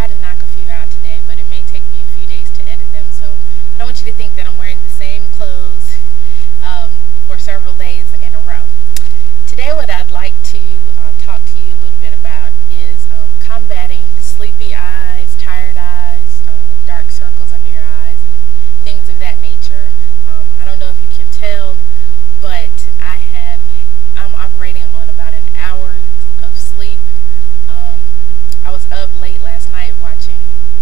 try to knock a few out today, but it may take me a few days to edit them, so I don't want you to think that I'm wearing the same clothes for several days in a row. Today what I'd like to talk to you a little bit about is combating sleepy eyes, tired eyes, dark circles under your eyes, and things of that nature. I don't know if you can tell, but I'm operating on about an hour of sleep. I was up late last night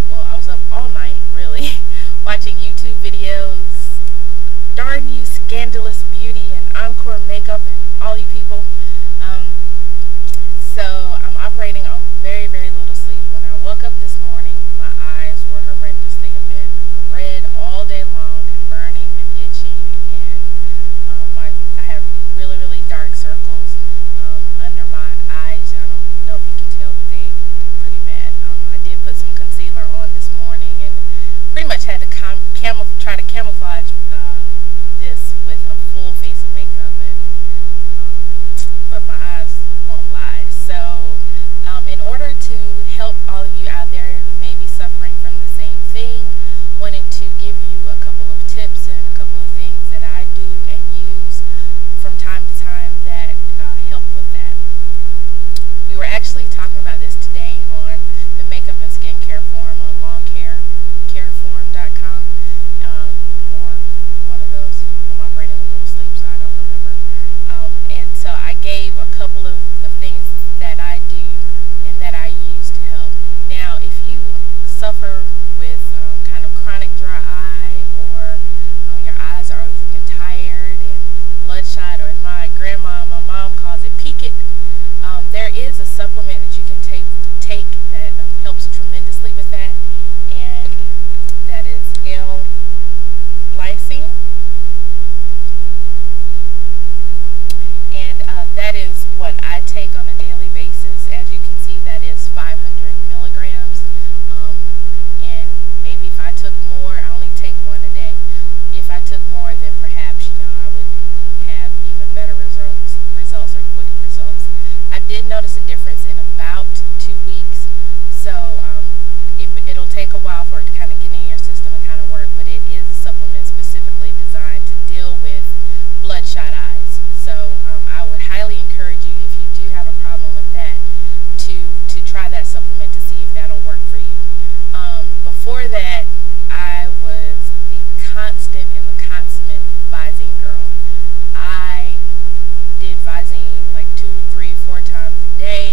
I was up all night really, watching YouTube videos. Darn you, Scandalous Beauty and Encore Makeup and all you people. So I'm operating on very, very little sleep. When I woke up this morning, my eyes were horrendous. They have been red all day long and burning and itching, and I have really, really dark circles under my eyes. I don't know if you can tell, but they're pretty bad. I did put some concealer on this morning and pretty much had to try to camouflage this with a full face of makeup, but my eyes won't lie. So in order to help all of you out there who may be suffering from the same thing, wanted to give you a couple of tips and a couple of things that I do and use from time to time that help with that. We were actually talking about this today on the makeup and skincare forum on longcareforum.com, or one of those. I'm operating a little sleep, so I don't remember. And so I gave a couple of things that I do and that I use to help. Now, if you suffer with kind of chronic dry eye, or your eyes are always looking tired and bloodshot, or as my mom calls it, peak it, there is a supplement that you can take that helps tremendously with that, and that is L-lysine. And that is what I take on a daily basis. As you can see, that is 500 milligrams. And maybe if I took more, I only take one a day. If I took more, then perhaps, I would have even better results or quick results. I did notice a difference in about 2 weeks, so it'll take a while for it to kind of get in your system and kind of work, but it is a supplement specifically designed to deal with bloodshot eyes. So I would highly encourage you, if you do have a problem with that, to try that supplement to see if that'll work for you. Before that, I was the constant and the consummate Visine girl. I did Visine like 2, 3, 4 times a day.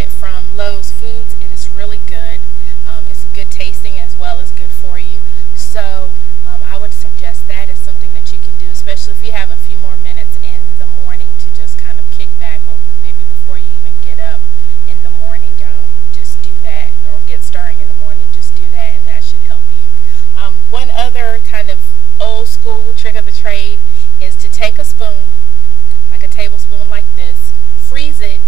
it from Lowe's Foods. It is really good. It's good tasting as well as good for you. So I would suggest that is something that you can do, especially if you have a few more minutes in the morning to just kind of kick back, or maybe before you even get up in the morning. Just do that, or get stirring in the morning. Just do that, and that should help you. One other kind of old school trick of the trade is to take a spoon, like a tablespoon like this, freeze it,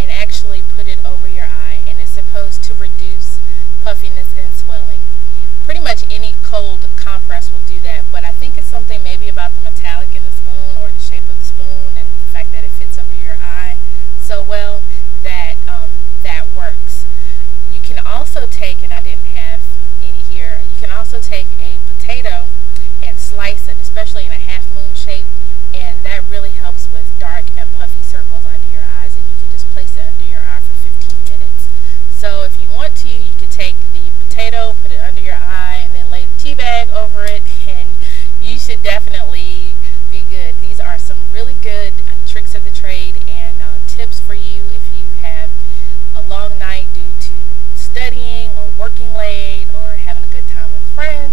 and actually put it over your eye, and it's supposed to reduce puffiness and swelling. Pretty much any cold compress will do that, but I think it's something maybe about the metallic in the spoon, or the shape of the spoon, and the fact that it fits over your eye so well that that works. You can also take, and I didn't have any here, you can also take a potato and slice it, especially in a half moon shape, and that really helps with dark and puffy circles under your eyes, and you can just place it under your eye for 15 minutes. So if you want to, you could take the potato, put it under your eye, and then lay the tea bag over it, and you should definitely be good. These are some really good tricks of the trade and tips for you if you have a long night due to studying or working late or having a good time with friends.